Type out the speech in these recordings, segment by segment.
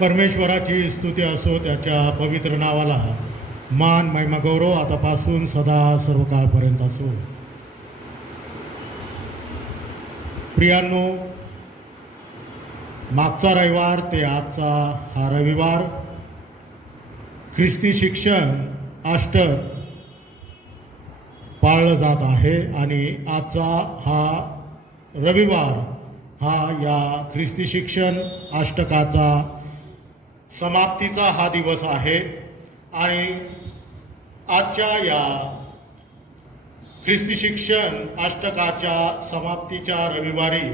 परमेश्वराची स्तुती असो, त्याच्या पवित्र नावाला मान महिमा गौरव आतापासून सदा सर्व काळपर्यंत असो. प्रियांनो, मागचा रविवार ते आजचा हा रविवार ख्रिस्ती शिक्षण अष्टक पाळलं जात आहे आणि आजचा हा रविवार हा या ख्रिस्ती शिक्षण अष्टकाचा समाप्तीचा हा दिवस आहे. आणि आजच्या या ख्रिस्ती शिक्षण अष्टकाच्या समाप्तीच्या रविवारी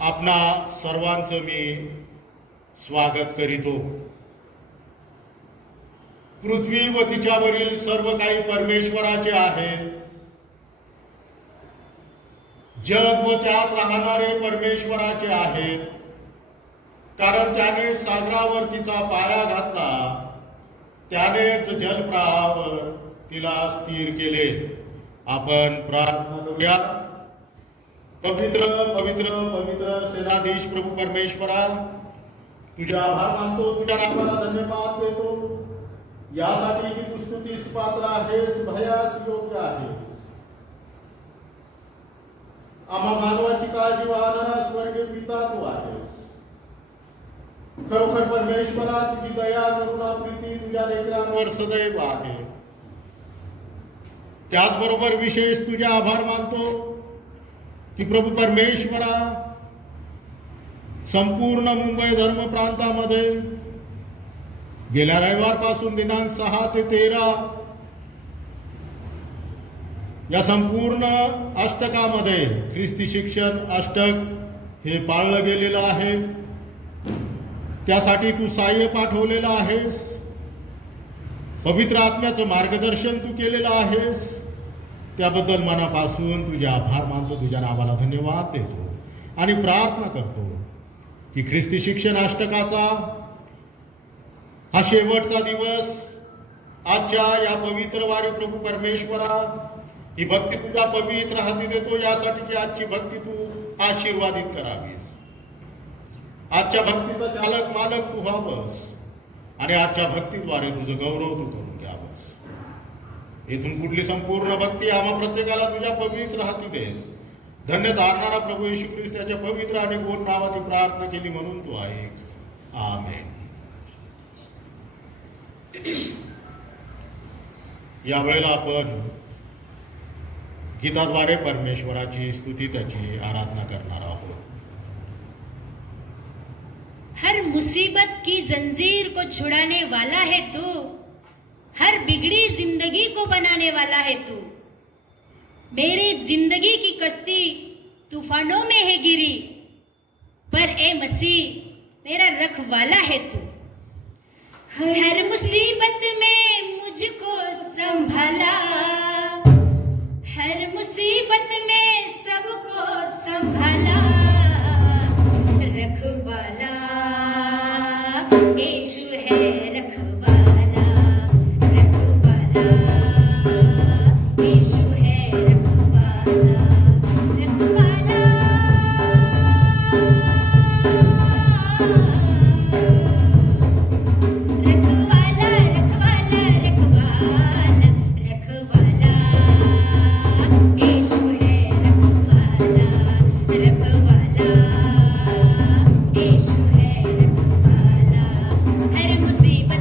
आपणा सर्वांचं मी स्वागत करीतो. पृथ्वी व तिच्यावरील सर्व काही परमेश्वराचे आहे. जग व त्यात राहणारे परमेश्वराचे आहेत, कारण त्याने सागरावर तिचा पाया घातला, त्यानेच जलप्रवाहावर तिला स्थिर केले. आपण प्रार्थना करूया. पवित्र पवित्र पवित्र सेनाधीश प्रभू परमेश्वरा, तुझ्या आभार मानतो, तुझ्या नावाला धन्यवाद देतो यासाठी की तू स्तुतीस पात्र आहेस, भयास योग्य आहेस. आम्हा मानवाची काळजी वाहणारा स्वर्गीय पिता तू आहेस. खरोखर परमेश्वरा, तुझी दया करुणा प्रीती तुझ्या लेकरांवर सदैव आहे. त्याचबरोबर विशेष तुझे आभार मानतो की प्रभू परमेश्वरा, संपूर्ण मुंबई धर्म प्रांतामध्ये गेल्या रविवारपासून दिनांक 6 ते 13 या संपूर्ण अष्टकामध्ये ख्रिस्ती शिक्षण अष्टक हे पाळलं गेलेलं आहे. त्यासाठी तू सहाय्य पाठवलेलं आहेस, पवित्र आत्म्याचं मार्गदर्शन तू केलेलं आहेस. त्याबद्दल मनापासून तुझे आभार मानतो, तुझ्या नावाला धन्यवाद देतो आणि प्रार्थना करतो की ख्रिस्ती शिक्षण अष्टकाचा हा शेवटचा दिवस आजच्या या पवित्र वारी प्रभू परमेश्वरा, ही भक्ती तुझ्या पवित्र हाती देतो यासाठी की आजची भक्ती तू आशीर्वादित करावीस. आजच्या भक्तीचा चालक मालक तू व्हावस आणि आजच्या भक्तीद्वारे तुझं गौरव तू करून घ्यावस. इथून पुढली संपूर्ण भक्ती आम्हा प्रत्येकाला तुझ्या पवित्र हाती दे. धन्य धारणारा प्रभू येशू ख्रिस्त त्याच्या पवित्र आणि गोड नावाची प्रार्थना केली म्हणून तू ऐक. आमेन. यावेळेला आपण गीताद्वारे परमेश्वराची स्तुती, त्याची आराधना करणार आहोत. हर मुसीबत की जंजीर को छुड़ाने वाला है तू, हर बिगड़ी जिंदगी को बनाने वाला है तू. मेरी जिंदगी की कश्ती तूफानों में है गिरी, पर ए मसीह मेरा रखवाला है तू. हर मुसीबत में मुझको संभाला, हर मुसीबत में सबको संभाला. रखवाला यीशु है, रखवाला, रखवाला यीशु है, रखवाला, रखवाला. रखवाला रखवाला रखवाला रखवाला यीशु है, रखवाला, रखवाला यीशु है, रखवाला. हर मुसीबत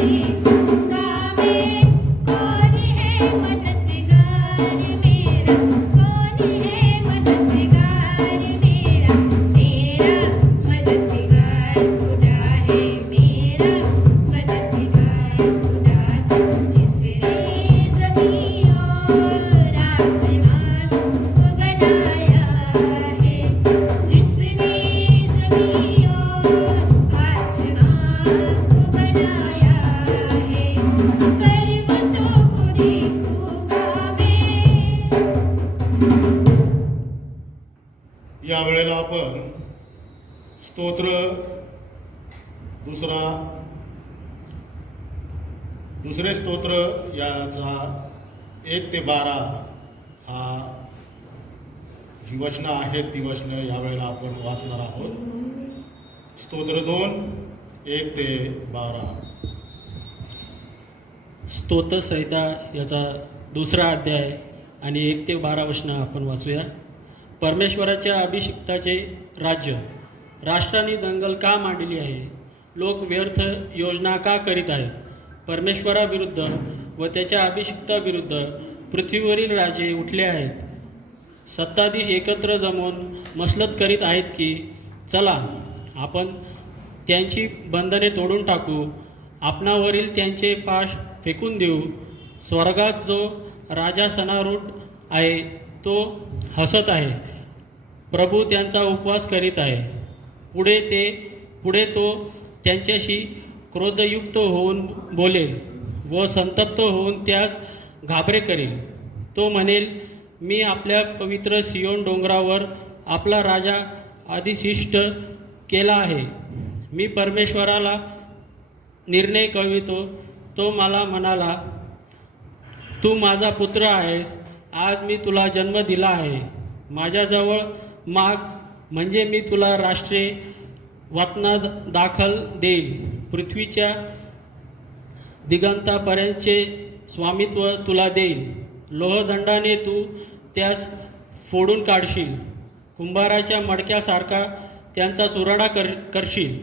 देखूंगा मैं, कौन है मददगार मेरा, कौन है मददगार मेरा, तेरा मददगार खुदा है मेरा, मददगार खुदा, जिसने ज़मीन और आसमान को बनाया है, जिसने ज़मीन और आसमान को बनाया है, पर्वतों को देखूंगा मैं। या वेळेला आपण स्तोत्र दुसरे स्तोत्र याचा 1 ते 12 हा जी वचनं आहेत ती वचनं यावेळेला आपण वाचणार आहोत. स्तोत्र 2 1 ते 12. स्तोत्र संहिता याचा 2रा अध्याय आणि 1 ते 12 वचनं आपण वाचूया. परमेश्वराच्या अभिषिक्ताचे राज्य. राष्ट्रांनी दंगल का मांडली आहे, लोक व्यर्थ योजना का करीत आहेत. परमेश्वराविरुद्ध व त्याच्या अभिषिक्ताविरुद्ध पृथ्वीवरील राजे उठले आहेत. सत्ताधीश एकत्र जमून मसलत करीत आहेत की चला आपण त्यांची बंधने तोडून टाकू, आपणावरील त्यांचे पाश फेकून देऊ. स्वर्गात जो राजा सणारूढ आहे तो हसत आहे, प्रभू त्यांचा उपवास करीत आहे. पुढे तो त्यांच्याशी क्रोधयुक्त होऊन बोलेल व संतप्त होऊन त्यास घाबरे करेल. तो म्हणेल, मी आपल्या पवित्र सियोन डोंगरावर आपला राजा अधिष्ठित केला आहे. मी परमेश्वराला निर्णय कळवितो. तो मला म्हणाला, तू माझा पुत्र आहेस, आज मी तुला जन्म दिला आहे. माझ्याजवळ माग, म्हणजे मी तुला राष्ट्रे वतनात दाखल देईल. पृथ्वीच्या दिगंतापर्यंतचे स्वामित्व तुला देईल. लोहदंडाने तू त्यास फोडून काढशील, कुंभाराच्या मडक्यासारखा त्यांचा चुराडा करशील.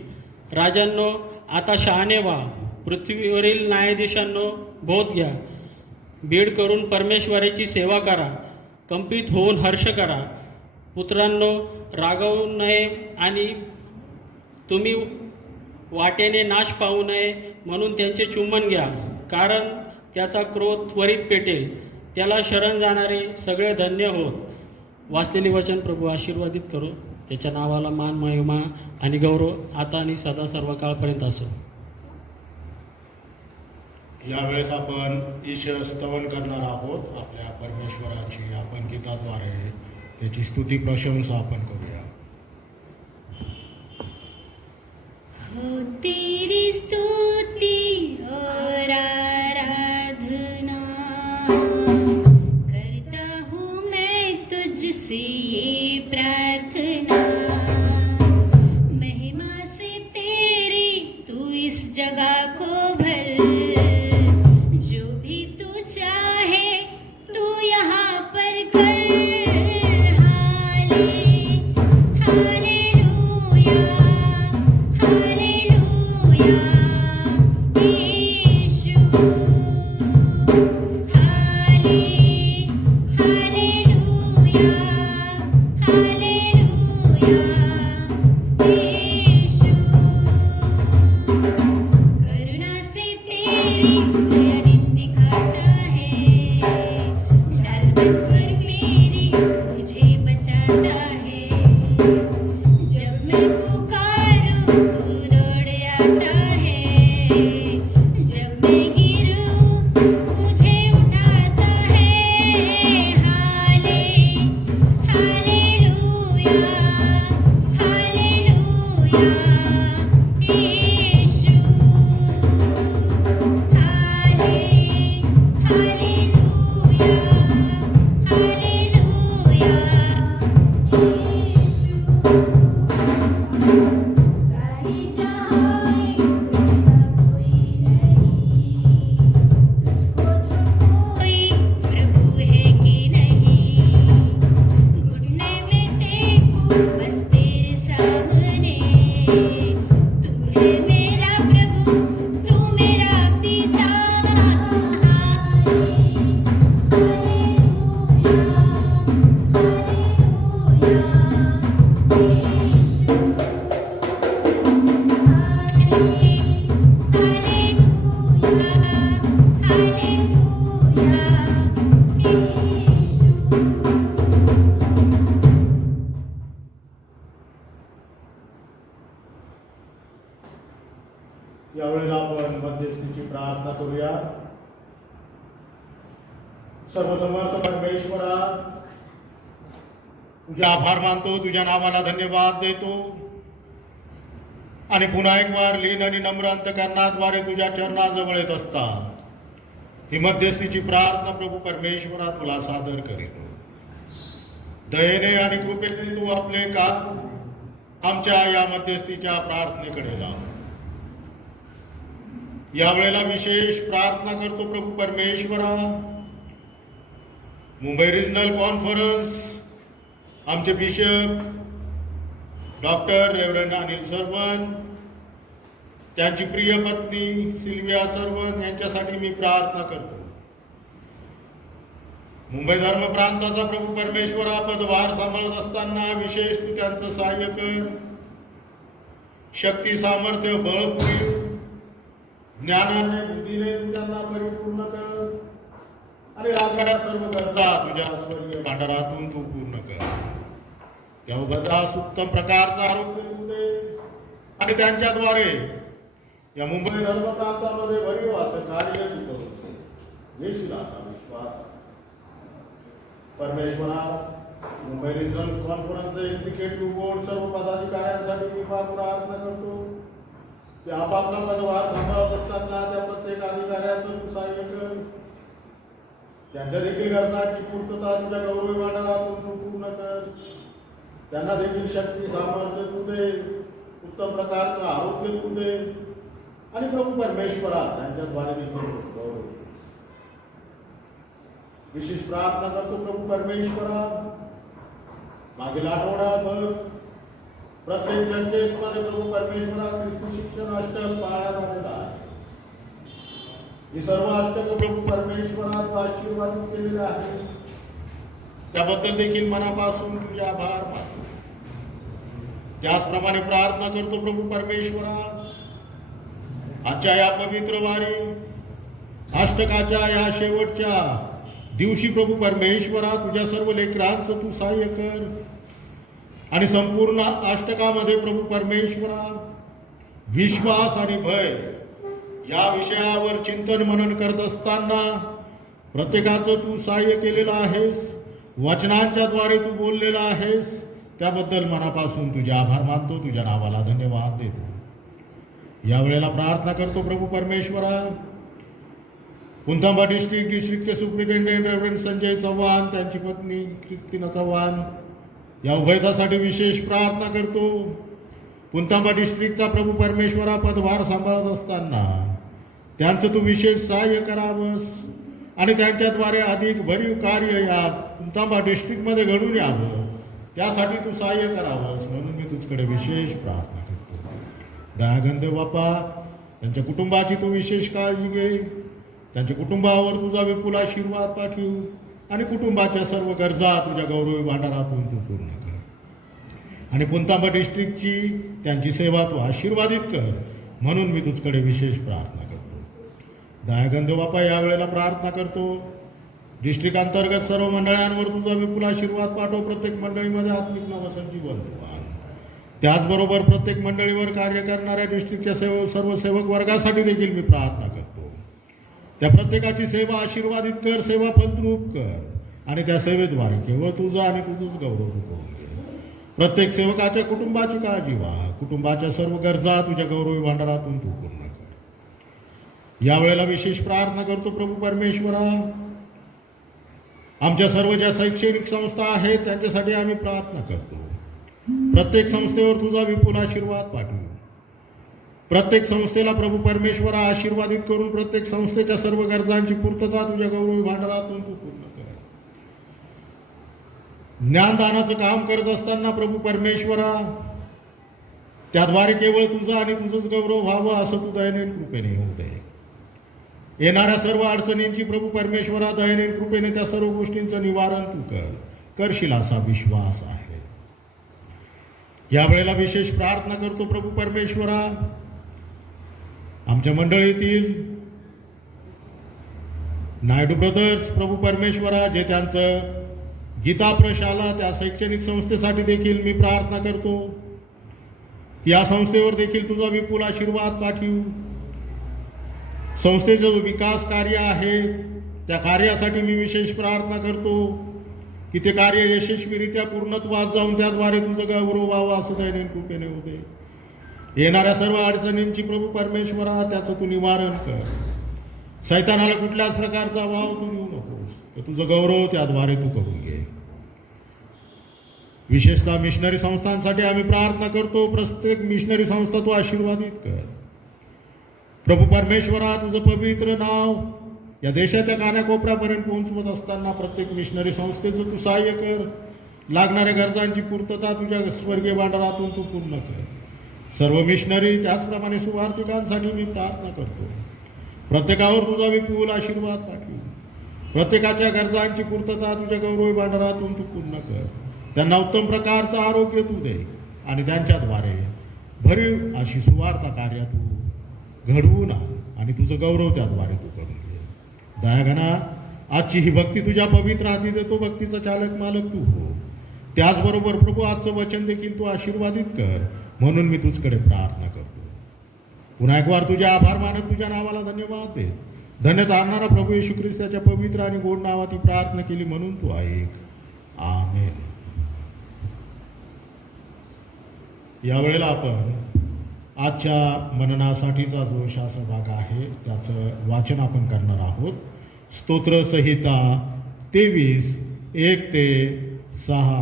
राजांनो, आता शहाणे व्हा, पृथ्वीवरील न्यायाधीशांनो बोध घ्या. भीड करून परमेश्वराची सेवा करा, कंपित होऊन हर्ष करा. पुत्रांनो, रागवू नये आणि तुम्ही वाटेने नाश पाहू नये म्हणून त्यांचे चुंबन घ्या, कारण त्याचा क्रोध त्वरित पेटेल. त्याला शरण जाणारे सगळे धन्य होत. वाचलेले वचन प्रभू आशीर्वादित करो. त्याच्या नावाला मान, महिमा आणि गौरव आता आणि सदा सर्व काळपर्यंत असो. यावेळेस आपण ईश्वर स्तवन करणार आहोत. आपल्या परमेश्वराची आपण गीताद्वारे त्याची स्तुती प्रशंसा आपण करूया. हो तेरी स्तुति और आराधना करता हूँ मैं तुझसे ये प्रार्थना, महिमा से तेरी तू इस जगह को भर, जो भी तू चाहे तू यहाँ पर कर. Hallelujah, hallelujah. प्रार्थना करूया. सर्वसमर्थ परमेश्वरा, तुझे आभार मानतो, तुझ्या नावाला धन्यवाद देतो आणि पुन्हा एक वार लीन आणि नम्र अंतकरणाद्वारे तुझ्या चरणाजवळ येत असता ही मध्यस्थीची प्रार्थना प्रभू परमेश्वरा तुला सादर करीतो. दयेने आणि कृपेने तू आपले कान आमच्या या मध्यस्थीच्या प्रार्थनेकडे लाव. यावेळेला विशेष प्रार्थना करतो प्रभू परमेश्वरा. मुंबई रिजनल कॉन्फरन्स आमचे बिशप डॉक्टर रेव्हरंड अनिल सरवंत, त्यांची प्रिय पत्नी सिल्विया सरवंत यांच्यासाठी मी प्रार्थना करतो. मुंबई धर्म प्रांताचा प्रभू परमेश्वरा पदभार सांभाळत असताना विशेष तू त्यांचं सहाय्य कर. शक्ती, सामर्थ्य, बळ पुरेल, ज्ञानाने, बुद्धीने तू त्यांना परिपूर्ण कर आणि लागणाऱ्या सर्व गरजा तुझ्या स्वर्गीय भांडारातून तू पूर्ण कर. त्या भद्रास उत्तम प्रकारचं आरोग्य तू दे आणि त्यांच्याद्वारे या मुंबई धर्म प्रांतामध्ये भरीव असं कार्य सुरू येशील असा विश्वास. परमेश्वरा, Mumbai regional conference executive board सर्व पदाधिकाऱ्यांसाठी मी प्रार्थना करतो की आपापला पदभार सांभाळत असताना त्या प्रत्येक अधिकाऱ्याचं तू सहाय्य कर. त्यांच्या देखील गरजांची पूर्तता तुझ्या गौरवी भांडारातून तू पूर्ण कर. त्यांना देखील शक्ती, सामर्थ्य तू दे, उत्तम प्रकारचं आरोग्य तू दे आणि प्रभू परमेश्वरा त्यांच्याद्वारे देखील गौरव. विशेष प्रार्थना करतो प्रभू परमेश्वरा. मागील आठवडाभर प्रत्येक चर्चेसमध्ये प्रभू परमेश्वरा ख्रिस्ती शिक्षण अष्टक पाळण्यात आलेला आहे. ही सर्व अष्टक प्रभू परमेश्वरा तू आशीर्वादित केलेले आहे. त्याबद्दल देखील मनापासून तुझे आभार मानतो. त्याचप्रमाणे प्रार्थना करतो प्रभू परमेश्वरा, आजच्या या पवित्र वारी अष्टकाच्या या शेवटच्या दिवशी प्रभू परमेश्वरा तुझ्या सर्व लेकरांचं तू सहाय्य कर आणि संपूर्ण अष्टकामध्ये प्रभू परमेश्वरा विश्वास आणि भय या विषयावर चिंतन मनन करत असताना प्रत्येकाचं तू सहाय्य केलेलं आहेस. वचनांच्या द्वारे तू बोललेला आहेस. त्याबद्दल मनापासून तुझे आभार मानतो, तुझ्या नावाला धन्यवाद देतो. यावेळेला प्रार्थना करतो प्रभू परमेश्वरा. पुंतांबा डिस्ट्रिक्टचे सुप्रिटेंडेंट रेव्हरंड संजय चव्हाण, त्यांची पत्नी क्रिस्तिना चव्हाण या उभयतासाठी विशेष प्रार्थना करतो. पुंतांबा डिस्ट्रिक्टचा प्रभू परमेश्वरा पदभार सांभाळत असताना त्यांचं तू विशेष सहाय्य करावंस आणि त्यांच्याद्वारे अधिक भरीव कार्य या पुंतांबा डिस्ट्रिक्टमध्ये घडून यावं त्यासाठी तू सहाय्य करावंस म्हणून मी तुझकडे विशेष प्रार्थना करतो. दयागंध बापा, त्यांच्या कुटुंबाची तू विशेष काळजी घे. त्यांच्या कुटुंबावर तुझा विपुल आशीर्वाद पाठव आणि कुटुंबाच्या सर्व गरजा तुझ्या गौरवी भांडारातून तू पूर्ण कर आणि पुंतांबा डिस्ट्रिक्टची त्यांची सेवा तू आशीर्वादित कर म्हणून मी तुझकडे विशेष प्रार्थना करतो. दयागंध बापा, यावेळेला प्रार्थना करतो डिस्ट्रिक्ट अंतर्गत सर्व मंडळांवर तुझा विपुल आशीर्वाद पाठव. प्रत्येक मंडळीमध्ये आत्मिक नवसंजीवन आण. त्याचबरोबर प्रत्येक मंडळीवर कार्य करणाऱ्या डिस्ट्रिक्टच्या सर्व सेवक वर्गासाठी देखील मी प्रार्थना करतो. त्या प्रत्येकाची सेवा आशीर्वादित कर, सेवा फलद्रूप कर आणि त्या सेवेद्वारे केवळ तुझा आणि तुझंच गौरव करून घे. प्रत्येक सेवकाच्या कुटुंबाची काळजी व्हा. कुटुंबाच्या सर्व गरजा तुझ्या गौरवी भांडारातून तू पूर्ण कर. यावेळेला विशेष प्रार्थना करतो प्रभू परमेश्वरा. आमच्या सर्व ज्या शैक्षणिक संस्था आहेत त्यांच्यासाठी आम्ही प्रार्थना करतो. प्रत्येक संस्थेवर तुझा विपुल आशीर्वाद पाठव. प्रत्येक संस्थेला प्रभू परमेश्वरा आशीर्वादित करून प्रत्येक संस्थेच्या सर्व गरजांची पूर्तता तुझ्या गौरवी भांडारातून तू पूर्ण कर. ज्ञानदानाचं काम करत असताना प्रभू परमेश्वरा त्याद्वारे केवळ तुझा आणि तुझंच गौरव व्हावं असं तू दयेने कृपेने होऊ दे. येणाऱ्या सर्व अडचणींची प्रभू परमेश्वरा दयेने कृपेने त्या सर्व गोष्टींचं निवारण तू करशील असा विश्वास आहे. यावेळेला विशेष प्रार्थना करतो प्रभू परमेश्वरा. आमच्या मंडळीतील नायडू ब्रदर्स प्रभू परमेश्वरा जे त्यांचं गीता प्रशाला त्या शैक्षणिक संस्थेसाठी देखील मी प्रार्थना करतो. या संस्थेवर देखील तुझा विपुल आशीर्वाद पाठव. संस्थेचं विकास कार्य आहे त्या कार्यासाठी मी विशेष प्रार्थना करतो की ते कार्य यशस्वीरित्या पूर्णत्वास जाऊन त्याद्वारे तुझं गौरव व्हावं असं दैनंदिन कृपेने होते. येणाऱ्या सर्व अडचणींची प्रभू परमेश्वरा त्याचं तू निवारण कर. सैतानाला कुठल्याच प्रकारचा वाव तू देऊ नकोस, तर तुझं गौरव त्याद्वारे तू करून घे. विशेषतः मिशनरी संस्थांसाठी आम्ही प्रार्थना करतो. प्रत्येक मिशनरी संस्था तू आशीर्वादित कर. प्रभू परमेश्वरा तुझं पवित्र नाव या देशाच्या कानाकोपऱ्यापर्यंत पोहोचवत असताना प्रत्येक मिशनरी संस्थेचं तू सहाय्य कर. लागणाऱ्या गरजांची पूर्तता तुझ्या स्वर्गीय भांडारातून तू पूर्ण कर. सर्व मिशनरी त्याचप्रमाणे सुवार्थिकांसाठी मी प्रार्थना करतो. प्रत्येकावर तुझा विपुल आशीर्वाद पाठवू. प्रत्येकाच्या गरजांची पूर्तता तुझ्या गौरवी भांडारातून तू पूर्ण कर. त्यांना उत्तम प्रकारचं आरोग्य तू दे आणि त्यांच्याद्वारे भरीव अशी सुवार्ता कार्य तू घडवून आण आणि तुझं गौरव त्याद्वारे तू करून घे. दयागणा आजची ही भक्ती तुझ्या पवित्र हाती देतो. भक्तीचा चालक मालक तू हो. त्याचबरोबर प्रभू आजचं वचन देखील तू आशीर्वादित कर म्हणून मी तुझकडे प्रार्थना करतो. पुन्हा एक वार तुझे आभार मानत तुझ्या नावाला धन्यवाद देत धन्य तारणारा प्रभू येशू ख्रिस्ताच्या पवित्र आणि गोड नावात ही प्रार्थना केली म्हणून तू ऐक. आमेन. यावेळेला आपण आजच्या मननासाठीचा जो शास्त्र भाग आहे त्याचं वाचन आपण करणार आहोत. स्तोत्र संहिता 23:1 ते 6.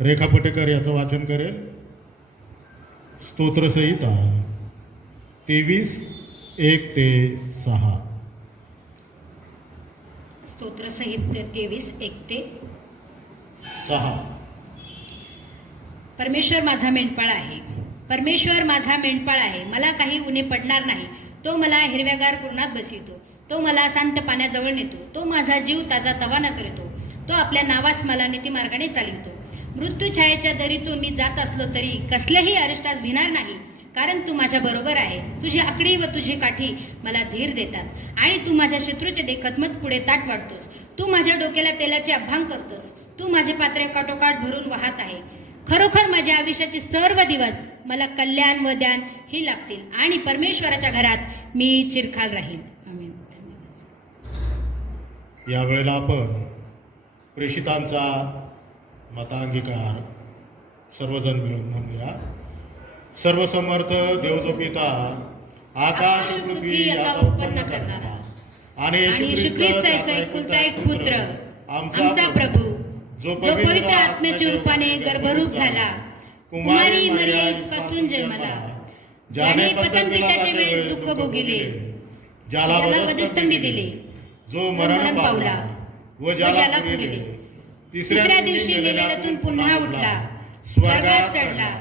रेखा पटेकर याचं वाचन करेल. स्तोत्र संहिता 23:1 ते 6. स्तोत्र साहित्य 23:1 ते 6. परमेश्वर माझा मेंढपाळ आहे. परमेश्वर माझा मेंढपाळ आहे. मला काही उणे पडणार नाही. तो मला हिरव्यागार कुरणात बसितो. तो मला शांत पाण्याजवळ नेतो. तो माझा जीव ताजा तवाना करतो. तो आपल्या नावास मला नीतिमार्गाने चालवितो. मृत्यू छायेच्या दरीतून मी जात असलो तरी कसल्याही अरिष्टास भिणार नाही, कारण तू माझ्या बरोबर आहेस. तुझी आकडी व तुझी काठी मला धीर देतात आणि तू माझ्या शत्रूचे देखतमच पुढे ताट वाढतोस. तू माझ्या डोक्याला तेलाचे अभ्यास करतोस. तू माझे पात्रे काठोकाठ भरून वाहत आहे. खरोखर माझ्या आयुष्याचे सर्व दिवस मला कल्याण व ध्यान ही लाभतील आणि परमेश्वराच्या घरात मी चिरकाल राहील. आमेन. यावेळेला आपण प्रेषितांचा मतांगीकार सर्वजण मिळून म्हणूया. सर्वसमर्थ देव जो पिता आकाश पृथ्वी याचा उत्पन्न करणारा आणि येशू ख्रिस्ताचा एकुलता एक पुत्र आमचा प्रभू जो पवित्र आत्म्याच्या रूपाने गर्भरूप झाला, कुमारी मरियेपासून जन्मला, ज्याने पतनपित्याच्या वेळेस दुःख भोगिले, ज्याला वधस्तंभी दिले, जो मरण पावला व ज्याला पुरिले, तिसऱ्या दिवशी मेलेल्यातून पुन्हा उठला, स्वर्गात चढला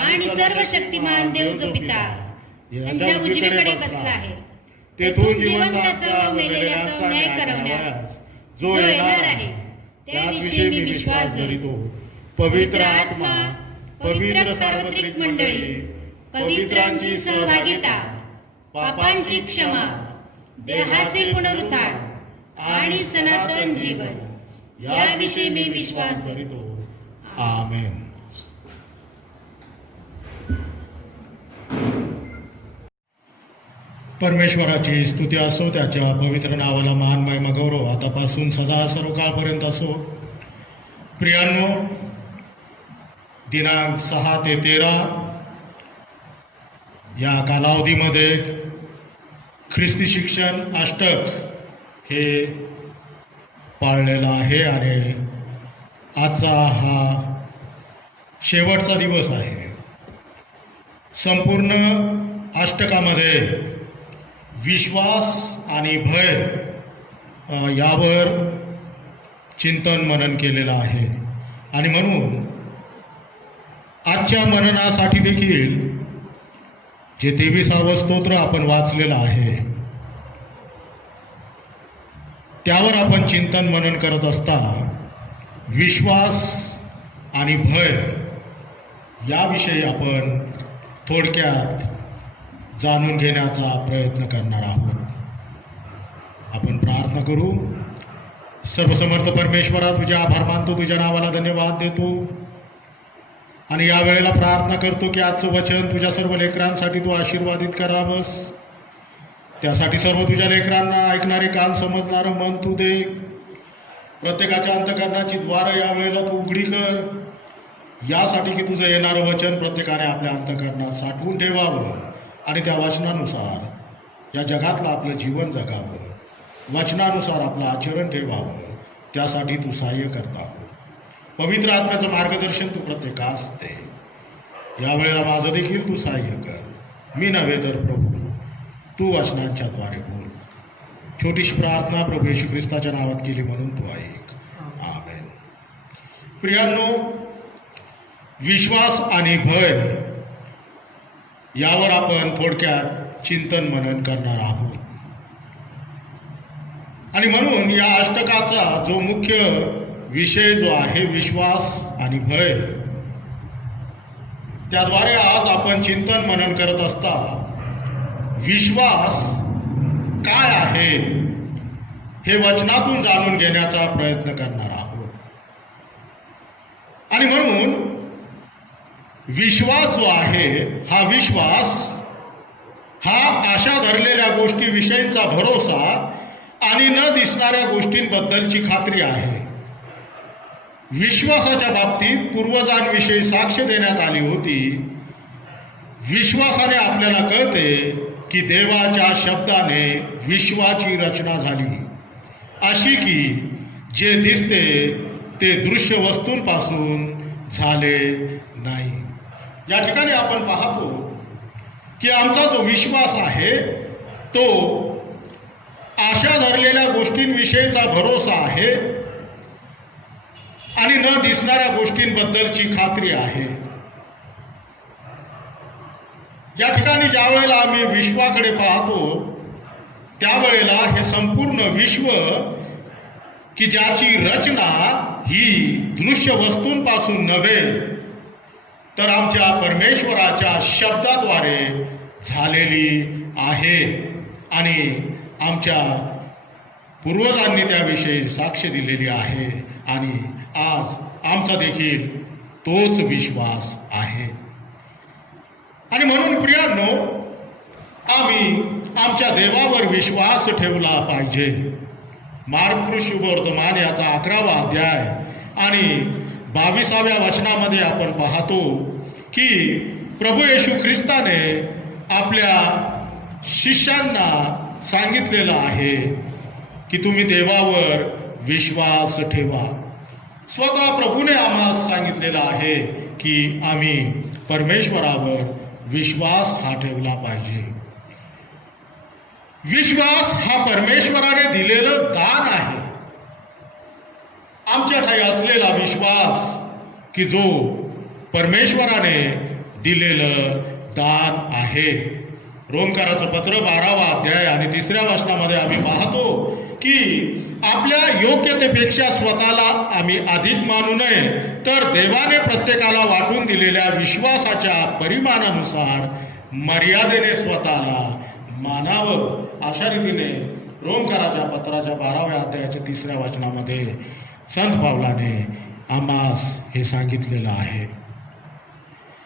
आणि सर्व शक्तिमान देव जो पिता त्यांच्या उजवीकडे बसला आहे, तेथून जिवंताचा व मेलेल्याचा न्याय करवण्यास जो येणार आहे त्याविषयी मी विश्वास धरितो. पवित्र आत्मा, पवित्र सार्वत्रिक मंडळी, पवित्रांची सहभागिता, पापांची क्षमा, देहाचे पुनरुत्थान आणि सनातन जीवन याविषयी मी विश्वास धरितो. आमेन. परमेश्वराची स्तुती असो, त्याच्या पवित्र नावाला मान महिमा गौरव आतापासून सदा सर्व काळपर्यंत असो. प्रियांनो, दिनांक 6 ते 13 या कालावधीमध्ये ख्रिस्ती शिक्षण अष्टक हे पाळलेलं आहे आणि आजचा हा शेवटचा दिवस आहे. संपूर्ण अष्टकामध्ये विश्वास आणि भय यावर चिंतन मनन केलेलं आहे आणि म्हणून आजच्या मननासाठी देखील जे 23वे स्तोत्र आपण वाचलेलं आहे त्यावर आपण चिंतन मनन करत असता विश्वास आणि भय याविषयी आपण थोडक्यात जाणून घेण्याचा प्रयत्न करणार आहोत. आपण प्रार्थना करू. सर्वसमर्थ परमेश्वरा, तुझे आभार मानतो, तुझ्या नावाला धन्यवाद देतो आणि यावेळेला प्रार्थना करतो की आजचं वचन तुझ्या सर्व लेकरांसाठी तू आशीर्वादित करावंस. त्यासाठी सर्व तुझ्या लेकरांना ऐकणारे कान समजणारं मन तू दे. प्रत्येकाच्या अंतकरणाची द्वारं या वेळेला तू उघडी कर, यासाठी की तुझं येणारं वचन प्रत्येकाने आपल्या अंतकरणात साठवून ठेवावं आणि त्या वचनानुसार या जगातलं आपलं जीवन जगावं, वचनानुसार आपलं आचरण ठेवावं. त्यासाठी तू सहाय्य करता. पवित्र आत्म्याचं मार्गदर्शन तू प्रत्येकास दे. यावेळेला माझं देखील तू सहाय्य कर. मी नव्हे तर प्रभू तू वचनांच्या द्वारे बोल. छोटीशी प्रार्थना प्रभू येशू ख्रिस्ताच्या नावात केली म्हणून तू ऐक. आमेन. प्रियांनो, विश्वास आणि भय यावर आपण थोडक्यात चिंतन मनन करणार आहोत. आणि म्हणून या अष्टकाचा जो मुख्य विषय जो आहे विश्वास आणि भय, त्याद्वारे आज आपण चिंतन मनन करत असता विश्वास काय आहे हे वचनातून जाणून घेण्याचा प्रयत्न करणार आहोत. आणि म्हणून विश्वास जो आहे हा विश्वास हा आशा धरलेल्या गोष्टीविषयीचा भरोसा आणि न दिसणाऱ्या गोष्टींबद्दलची खात्री आहे. विश्वासाच्या बाबतीत पूर्वजांविषयी साक्ष देण्यात आली होती. विश्वासाने आपल्याला कळते की देवाच्या शब्दाने विश्वाची रचना झाली, अशी की जे दिसते ते दृश्य वस्तूंपासून झाले नाही. या ठिकाणी आपण पाहतो की आमचा जो विश्वास आहे तो आशा धरलेल्या गोष्टींविषयीचा भरोसा आहे आणि न दिसणाऱ्या गोष्टींबद्दलची खात्री आहे. या ठिकाणी ज्या वेळेला आम्ही विश्वाकडे पाहतो त्यावेळेला हे संपूर्ण विश्व की ज्याची रचना ही दृश्य वस्तूंपासून नव्हे तर आमच्या परमेश्वराच्या शब्दाद्वारे झालेली आहे. आणि आमच्या पूर्वजांनी त्याविषयी साक्ष दिलेली आहे. आणि आज आमचा देखील तोच विश्वास आहे. आणि म्हणून प्रियांनो, आम्ही आमच्या देवावर विश्वास ठेवला पाहिजे. मार्क शुभवर्तमान याचा 11वा अध्याय आणि 22व्या वचनामध्ये आपण पाहतो की प्रभू येशू ख्रिस्ताने आपल्या शिष्यांना सांगितलेलं आहे की तुम्ही देवावर विश्वास ठेवा. स्वतः प्रभूने आम्हाला सांगितलेलं आहे की आम्ही परमेश्वरावर विश्वास हा ठेवला पाहिजे. विश्वास हा परमेश्वराने दिलेलं दान आहे. आमच्या ठाई असलेला विश्वास की जो परमेश्वराने दिलेलं दान आहे. रोमकाराचं पत्र 12वा अध्याय आणि 3ऱ्या वचनामध्ये आम्ही पाहतो की आपल्या योग्यतेपेक्षा स्वतःला आम्ही अधिक मानू नये तर देवाने प्रत्येकाला वाटून दिलेल्या विश्वासाच्या परिमाणानुसार मर्यादेने स्वतःला मानावं. अशा रीतीने रोमकाराच्या पत्राच्या 12व्या अध्यायाच्या 3ऱ्या वचनामध्ये संत पावलाने आम्हास हे सांगितलेलं आहे.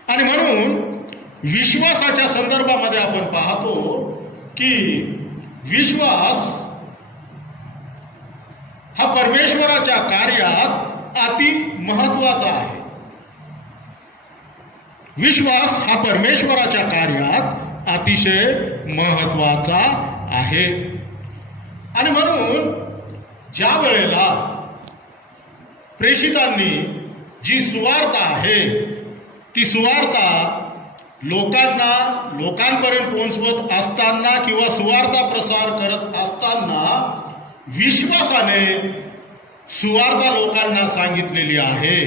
आणि म्हणून विश्वासाच्या संदर्भामध्ये आपण पाहतो की विश्वास हा परमेश्वराच्या कार्यात अति महत्वाचा आहे. विश्वास हा परमेश्वराच्या कार्यात अतिशय महत्वाचा आहे. आणि म्हणून ज्या वेळेला प्रेषितांनी जी सुवार्ता आहे ती सुवार्ता लोकांपर्यंत पोहोचवत असताना किंवा सुवार्ता प्रसार करत असताना विश्वासाने सुवार्ता लोकांना सांगितलेली आहे.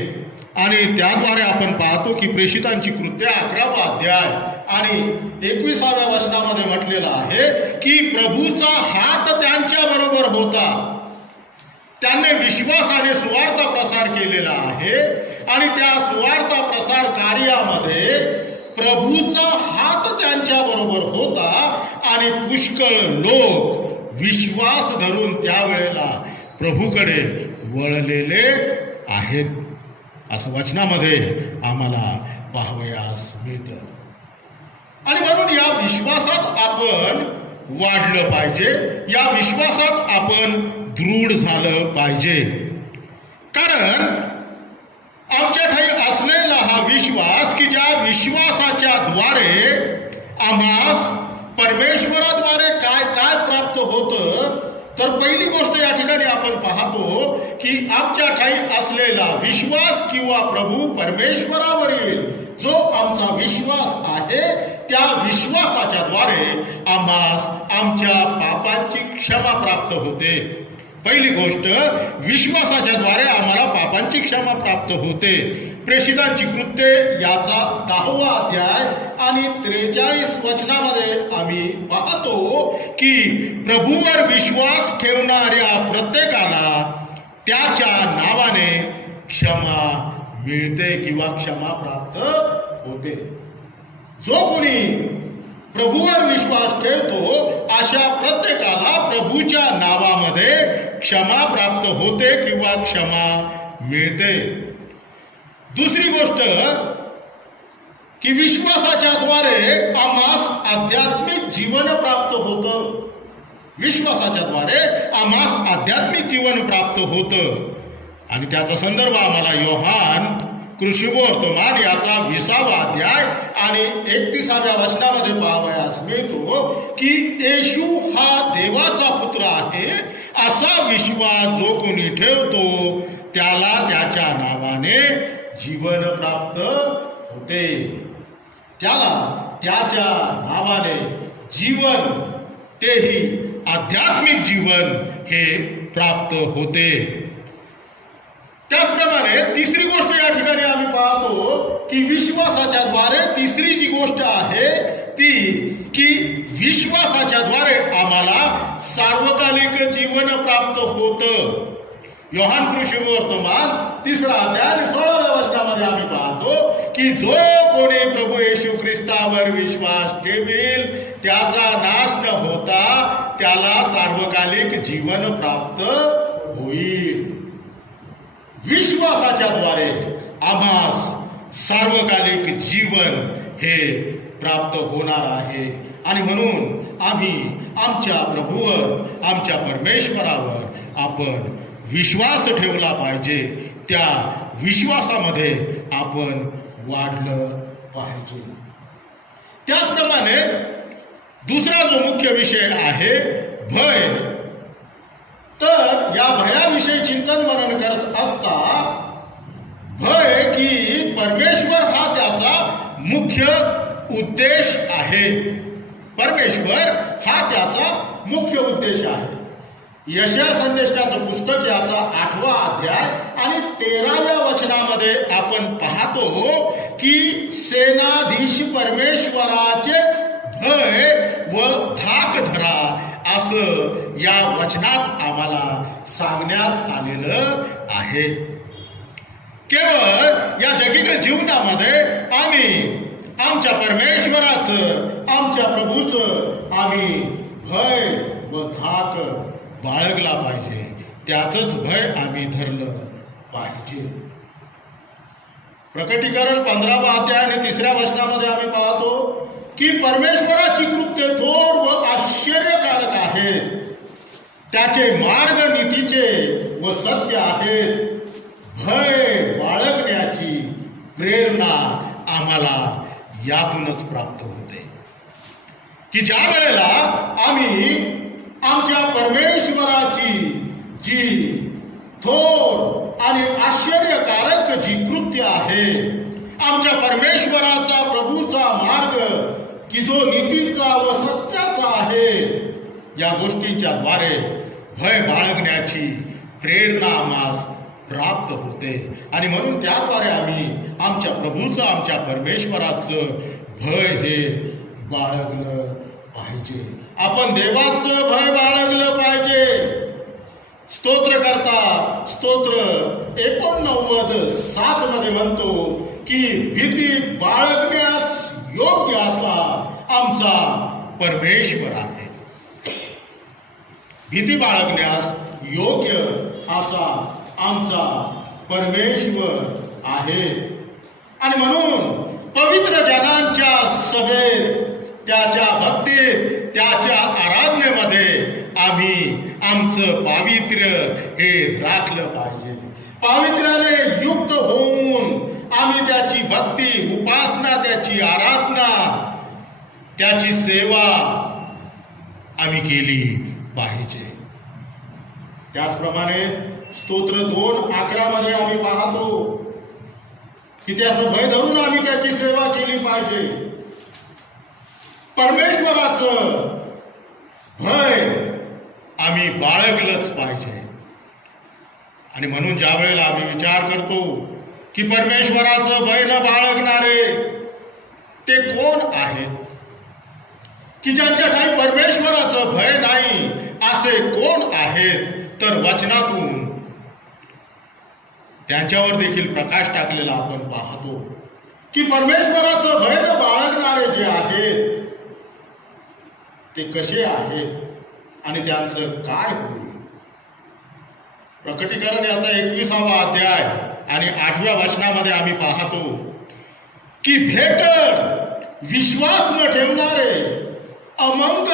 आणि त्याद्वारे आपण पाहतो की प्रेषितांची कृत्य 11वा अध्याय आणि 21व्या वचनामध्ये म्हटलेलं आहे की प्रभूचा हात त्यांच्या बरोबर होता. त्यांनी विश्वासाने सुवार्ता प्रसार केलेला आहे आणि त्या सुवार्ता प्रसार कार्यामध्ये प्रभूचा हात त्यांच्या बरोबर होता आणि पुष्कळ लोक विश्वास धरून त्यावेळेला प्रभूकडे वळलेले आहेत असं वचनामध्ये आम्हाला पाहावयास मिळतं. आणि म्हणून या विश्वासात आपण वाढलं पाहिजे, या विश्वासात आपण दृढ झालं पाहिजे. कारण आमच्या ठाई असलेला हा विश्वास, की ज्या विश्वासाच्या द्वारे आम्हास परमेश्वराद्वारे काय काय प्राप्त होतं, तर पहिली गोष्ट या ठिकाणी आपण पाहतो की आमच्या ठाई असलेला विश्वास किंवा प्रभू परमेश्वरावरील जो आमचा विश्वास आहे, त्या विश्वासाच्या द्वारे आम्हास आमच्या पापांची क्षमा प्राप्त होते. पहिली गोष्ट, विश्वासाच्या द्वारे आम्हाला पापांची क्षमा प्राप्त होते. प्रेषितांची कृत्ये याचा 10वा अध्याय आणि 43 वचनामध्ये आम्ही पाहतो की प्रभूवर विश्वास ठेवणाऱ्या प्रत्येकाला त्याच्या नावाने क्षमा मिळते किंवा क्षमा प्राप्त होते. जो कोणी प्रभूवर विश्वास ठेवतो अशा प्रत्येकाला प्रभूच्या नावामध्ये क्षमा प्राप्त होते किंवा क्षमा मिळते. दुसरी गोष्ट की विश्वासाच्या द्वारे आम्हास आध्यात्मिक जीवन प्राप्त होतं. विश्वासाच्या द्वारे आम्हास आध्यात्मिक जीवन प्राप्त होतं. आणि त्याचा संदर्भ आम्हाला योहान कृषीवर्तमान याचा 20वा अध्याय आणि 31व्या वचनामध्ये पाहावयास मिळतो की येशू हा देवाचा पुत्र आहे असा विश्वास जो कोणी ठेवतो त्याला त्याच्या नावाने जीवन प्राप्त होते. त्याला त्याच्या नावाने जीवन, तेही आध्यात्मिक जीवन हे प्राप्त होते. त्याचप्रमाणे तिसरी गोष्ट या ठिकाणी आम्ही पाहतो की विश्वासाच्या द्वारे तिसरी जी गोष्ट आहे ती की विश्वासाच्या द्वारे आम्हाला सार्वकालिक जीवन प्राप्त होतं. योहान कृषीवर्तमान 3रा अध्याय आणि 16व्या वचनामध्ये आम्ही पाहतो की जो कोणी प्रभू येशू ख्रिस्तावर विश्वास ठेवेल त्याचा नाश न होता त्याला सार्वकालिक जीवन प्राप्त होईल. विश्वासाच्या द्वारे आम्हास सार्वकालिक जीवन हे प्राप्त होणार आहे. आणि म्हणून आम्ही आमच्या प्रभूवर, आमच्या परमेश्वरावर आपण विश्वास ठेवला पाहिजे. त्या विश्वासामध्ये आपण वाढलं पाहिजे. त्याचप्रमाणे दुसरा जो मुख्य विषय आहे भय, तर या भयाविषयी चिंतन मनन करत असता भय की परमेश्वर हा त्याचा मुख्य उद्देश आहे. परमेश्वर हा त्याचा मुख्य उद्देश आहे. यशया संदेशाचं पुस्तक याचा 8वा अध्याय आणि 13व्या वचनामध्ये आपण पाहतो की सेनाधीश परमेश्वराचेच भय व धाक धरा असं या वचनात आम्हाला सांगण्यात आलेलं आहे. केवळ या जगिक जीवनामध्ये आम्ही आमच्या परमेश्वराचं, आमच्या प्रभूचं आम्ही भय व धाक बाळगला पाहिजे. त्याचंच भय आम्ही धरलं पाहिजे. प्रकटीकरण 15वा अध्याय आणि 3ऱ्या वचनामध्ये आम्ही पाहतो की परमेश्वराची कृत्ये थोर व आश्चर्यकारक आहेत. त्याचे मार्ग नीतीचे व सत्य आहेत. भय बाळगण्याची प्रेरणा आम्हाला यातूनच प्राप्त होते की ज्या वेळेला आम्ही आमच्या परमेश्वराची जी थोर आणि आश्चर्यकारक जी कृत्य आहे, आमच्या परमेश्वराचा प्रभूचा मार्ग की जो नीतीचा व सत्याचा आहे, या गोष्टींच्या द्वारे भय बाळगण्याची प्रेरणा आम्हास प्राप्त होते. आणि म्हणून त्याद्वारे आम्ही आमच्या प्रभूचं, आमच्या परमेश्वराचं भय हे बाळगलं पाहिजे. आपण देवाचं भय बाळगलं पाहिजे. स्तोत्रकर्ता स्तोत्र 89:7 मध्ये म्हणतो की भीती बाळगण्यास योग्य असा आमचा परमेश्वर आहे. भीती बाळगण्यास योग्य असा आमचा परमेश्वर आहे. आणि म्हणून पवित्र जनांच्या सभेत, त्याच्या भक्तीत त्याच्या आराधनेमध्ये आम्ही आमचं पावित्र्य हे राखलं पाहिजे. पावित्र्याने युक्त होऊन आम्ही त्याची भक्ती, उपासना, त्याची आराधना, त्याची सेवा आम्ही केली पाहिजे. त्याचप्रमाणे स्तोत्र 2:11 मध्ये आम्ही पाहतो की त्याचं भय धरून आम्ही त्याची सेवा केली पाहिजे. परमेश्वराचं भय आम्ही बाळगलंच पाहिजे. आणि म्हणून ज्या वेळेला आम्ही विचार करतो की परमेश्वराचं भय न बाळगणारे ते कोण आहेत, की ज्यांच्या काही परमेश्वराचं भय नाही असे कोण आहेत, तर वचनातून त्यांच्यावर देखील प्रकाश टाकलेला आपण पाहतो की परमेश्वराचं भय न बाळगणारे जे आहेत ते कसे आहेत आणि त्यांचं काय होईल. प्रकटीकरण याचा 21वा अध्याय आणि 8व्या वचनामध्ये आम्ही पाहतो की भेकड, विश्वास न ठेवणारे, अमंग,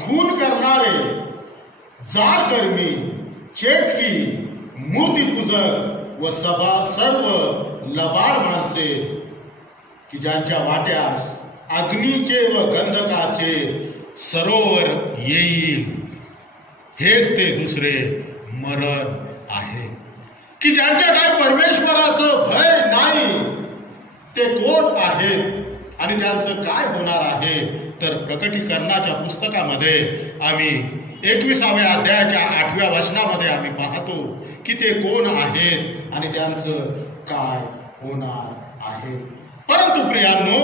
खून करणारे, जारकर्मी, चेटकी, मूर्तीपूजक व सर्व लबाड माणसे की ज्यांच्या वाट्यास अग्नीचे व गंधकाचे सरोवर येईल, हेच ते दुसरे मरण आहे. की ज्यांच्या काय परमेश्वराचं भय नाही ते कोण आहेत आणि त्यांचं काय होणार आहे, तर प्रकटीकरणाच्या पुस्तकामध्ये आम्ही 21व्या अध्यायाच्या 8व्या वचनामध्ये आम्ही पाहतो की ते कोण आहेत आणि त्यांचं काय होणार आहे. परंतु प्रियांनो,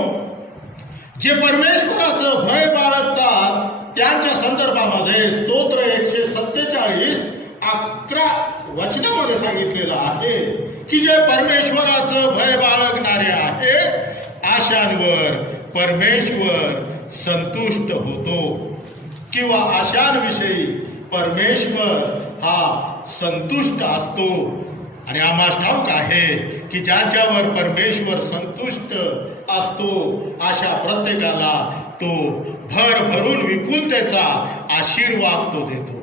जे परमेश्वराचं भय बाळगतात त्यांच्या संदर्भामध्ये स्तोत्र 147 11 वचनामध्ये सांगितलेलं आहे की जे परमेश्वराचं भय बाळगणारे आहे अशांवर परमेश्वर संतुष्ट होतो, किंवा अशांविषयी परमेश्वर हा संतुष्ट असतो. आणि आम्हास ठाऊक आहे की ज्याच्यावर परमेश्वर संतुष्ट असतो अशा प्रत्येकाला तो भरभरून विपुलतेचा आशीर्वाद तो देतो.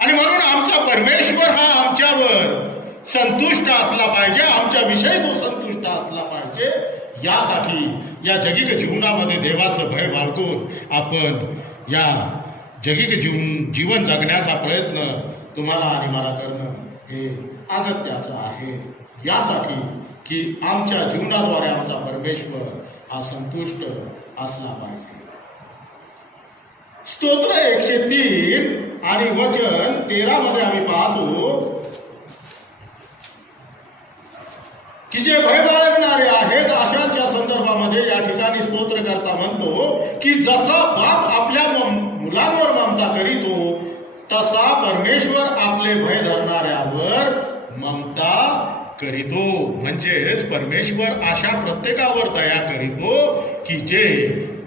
आणि म्हणून आमचा परमेश्वर हा आमच्यावर संतुष्ट असला पाहिजे, आमच्या विषयी तो संतुष्ट असला पाहिजे. यासाठी या जगिक जीवनामध्ये देवाचं भय बाळगून आपण या जगिक जीवन जगण्याचा प्रयत्न तुम्हाला आणि मला करणं हे अगत्याचं आहे. यासाठी की आमच्या जीवनाद्वारे आमचा परमेश्वर हा संतुष्ट असला पाहिजे. स्तोत्र 103 आणि वचन 13 मध्ये आम्ही पाहतो की जे भय बाळगणारे आहेत अशांच्या संदर्भामध्ये या ठिकाणी स्तोत्रकर्ता म्हणतो की जसा बाप आपल्या मुलांवर ममता करीतो तसा परमेश्वर आपले भय धरणाऱ्यावर ममता करीतो. म्हणजेच परमेश्वर अशा प्रत्येकावर दया करीतो की जे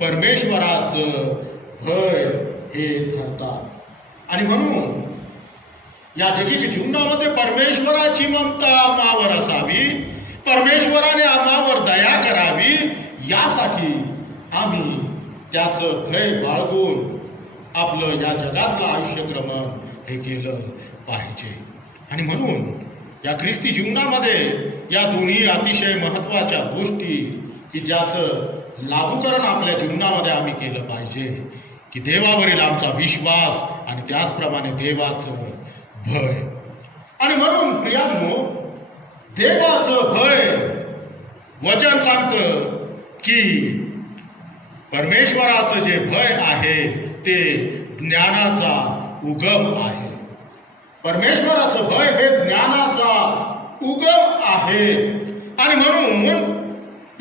परमेश्वराचं भय हे धरतात. आणि म्हणून या जगिक जीवनामध्ये परमेश्वराची ममता आम्हावर असावी, परमेश्वराने आम्हावर दया करावी, यासाठी आम्ही त्याचं भय बाळगून आपलं या जगातलं आयुष्यक्रमण हे केलं पाहिजे. आणि म्हणून या ख्रिस्ती जीवनामध्ये या दोन्ही अतिशय महत्त्वाच्या गोष्टी की ज्याचं लागूकरण आपल्या जीवनामध्ये आम्ही केलं पाहिजे की देवावरील आमचा विश्वास आणि त्याचप्रमाणे देवाचं भय. आणि म्हणून प्रियांनो, देवाचं भय वचन सांगतं की परमेश्वराचं जे भय आहे ते ज्ञानाचा उगम आहे. परमेश्वराचं भय हे ज्ञानाचा उगम आहे. आणि म्हणून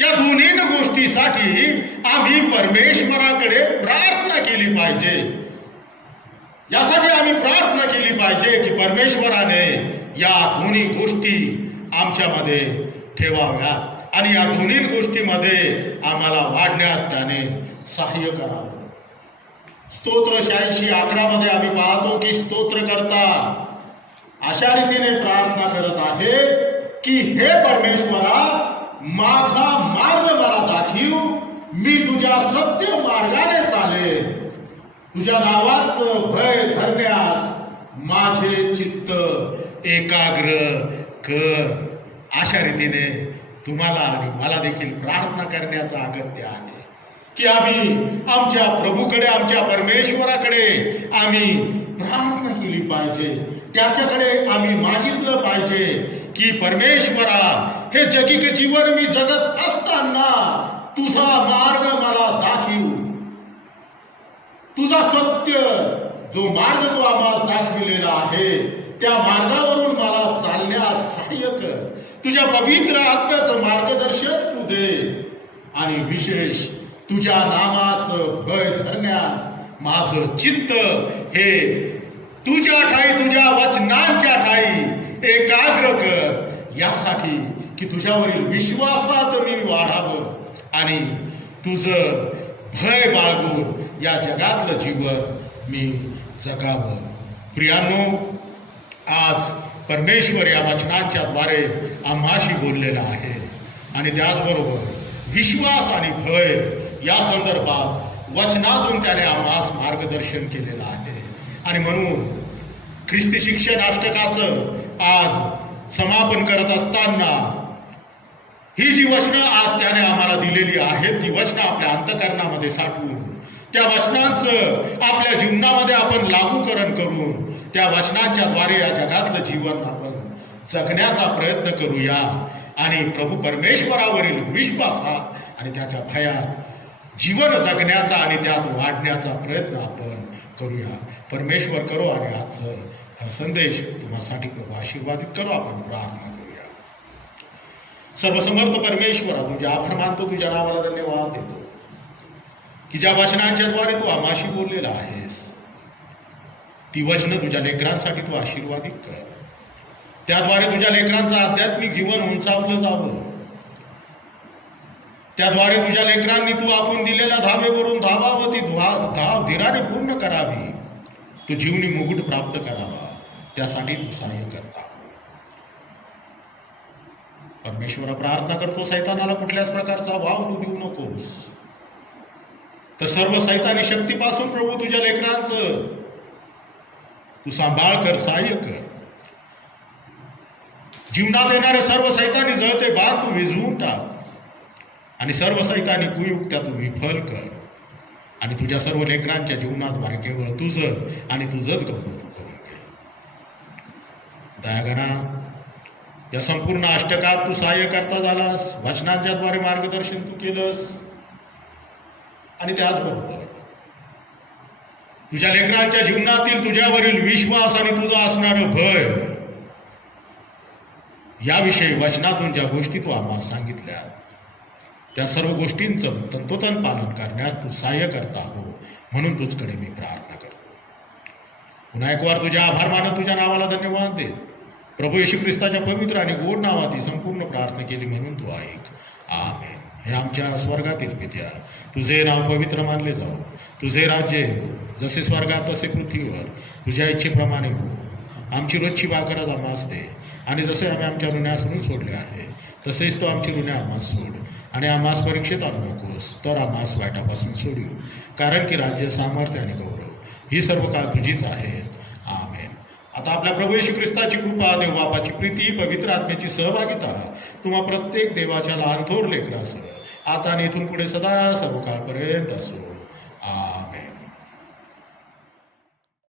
या दोन्ही गोष्टीसाठी आम्ही परमेश्वराकडे प्रार्थना केली पाहिजे. यासाठी आम्ही प्रार्थना केली पाहिजे की परमेश्वराने या दोन्ही गोष्टी आमच्यामध्ये ठेवाव्यात आणि या दोन्ही गोष्टीमध्ये आम्हाला वाढण्यास त्याने सहाय्य करावं. स्तोत्र 86:11 मध्ये आम्ही पाहतो की स्तोत्रकर्ता अशा रीतीने प्रार्थना करत आहे की हे परमेश्वरा, माझा मार्ग मला दाखव, मी तुझ्या सत्य मार्गाने चालेल. तुझ्या नावाचं भय धरण्यास माझे चित्त एकाग्र कर. अशा रीतीने तुम्हाला आणि मला देखील प्रार्थना करण्याचं अगत्य आहे की आम्ही आमच्या प्रभूकडे, आमच्या परमेश्वराकडे आम्ही प्रार्थना केली पाहिजे. त्याच्याकडे आम्ही मागितलं पाहिजे की परमेश्वरा, हे जगिक जीवन मी जगत असताना तुझा मार्ग मला दाखव. तुझा सत्य जो मार्ग तू आम्हाला दाखविलेला आहे त्या मार्गावरून मला चालण्यास सहाय्य कर. तुझ्या पवित्र आत्म्याचं मार्गदर्शन तू दे आणि विशेष तुझ्या नामाचं भय धरण्यास माझं चित्त हे तुझ्या ठाई, तुझ्या वचनांच्या ठाई एकाग्र कर. यासाठी की तुझ्यावरील विश्वासात मी वाढावं आणि तुझं भय बाळगून या जगातलं जीवन मी जगावं. प्रियांनो, आज परमेश्वर या वचनांच्या द्वारे आम्हाशी बोललेला आहे आणि त्याचबरोबर विश्वास आणि भय या संदर्भात वचनातून त्याने आम्हास मार्गदर्शन केलेलं आहे. आणि म्हणून ख्रिस्ती शिक्षण अष्टकाचं आज समापन करत असताना ही जी वचनं आज त्याने आम्हाला दिलेली आहेत ती वचनं आपल्या अंतःकरणामध्ये साठवून त्या वचनांचं आपल्या जीवनामध्ये आपण लागूकरण करून त्या वचनांच्या द्वारे या जगातलं जीवन आपण जगण्याचा प्रयत्न करूया आणि प्रभू परमेश्वरावरील विश्वासात आणि त्याच्या भयात जीवन जगण्याचा आणि त्यात वाढण्याचा प्रयत्न आपण करूया. परमेश्वर करो आणि आजचं हा संदेश तुम्हासाठी प्रभू आशीर्वादित करो. आपण प्रार्थना करूया. सर्वसमर्थ परमेश्वरा, तुझे आभार मानतो, तुझ्या नावाला धन्यवाद देतो की ज्या वचनांच्या द्वारे तू आम्हाशी बोललेला आहेस ती वचनं तुझ्या लेकरांसाठी तू आशीर्वादित कर. त्याद्वारे तुझ्या लेकरांचं आध्यात्मिक जीवन उंचावलं जावं. त्याद्वारे तुझ्या लेकरांनी तू आपण दिलेल्या धावेवरून धावावं, ती धाव धीराने पूर्ण करावी, तो जीवनी मुकुट प्राप्त करावा, त्यासाठी तू सहाय्य करता. परमेश्वरा, प्रार्थना करतो सैतानाला कुठल्याच प्रकारचा भाव तू देऊ नकोस. तर सर्व सैतानी शक्तीपासून प्रभू तुझ्या लेकरांचं तू सांभाळ कर, सहाय्य कर. जीवनात येणारे सर्व सैतानी जळते बाण तू विझवून टाक आणि सर्व सैतानी कुयुक्त्या तू विफल कर आणि तुझ्या सर्व लेकरांच्या जीवनाद्वारे केवळ तुझं आणि तुझंच गौरव तू करून घे. दयागणा, या संपूर्ण अष्टकात तू सहाय्य करता झालास, वचनांच्या द्वारे मार्गदर्शन तू केलंस आणि त्याचबरोबर तुझ्या लेकरांच्या जीवनातील तुझ्यावरील विश्वास आणि तुझं असणारं भय याविषयी वचनातून ज्या गोष्टी तू आम्हाला सांगितल्या त्या सर्व गोष्टींचं तंतोतंत पालन करण्यास तू सहाय्य करता हो, म्हणून तुझकडे मी प्रार्थना करतो. पुन्हा एक वार तुझे आभार मानत तुझ्या नावाला धन्यवाद देत प्रभू येशू ख्रिस्ताच्या पवित्र आणि गोड नावात ही संपूर्ण प्रार्थना केली म्हणून तू ऐक. आमेन. हे आमच्या स्वर्गातील पित्या, तुझे नाव पवित्र मानले जाऊ, तुझे राज्य हो, जसे स्वर्गात तसे पृथ्वीवर तुझ्या इच्छेप्रमाणे हो. आमची रोजची भाकर आज आम्हास दे आणि जसे आम्ही आमच्या ऋण्यास ऋण सोडले आहे तसेच तो आमची ऋणे आम्हास सोड आणि आम्हास परीक्षेत आणू नकोस, तर आम्हास वाईटापासून सोडू, कारण की राज्य, सामर्थ्य आणि गौरव ही सर्व काळ तुझीच आहे. आमेन. आता आपल्या प्रभू येशू ख्रिस्ताची कृपा, देव बापाची प्रीती, पवित्र आत्म्याची सहभागिता तुम्हा प्रत्येक देवाच्या लहान थोर लेकरासह आता आणि इथून पुढे सदा सर्व काळपर्यंत असो.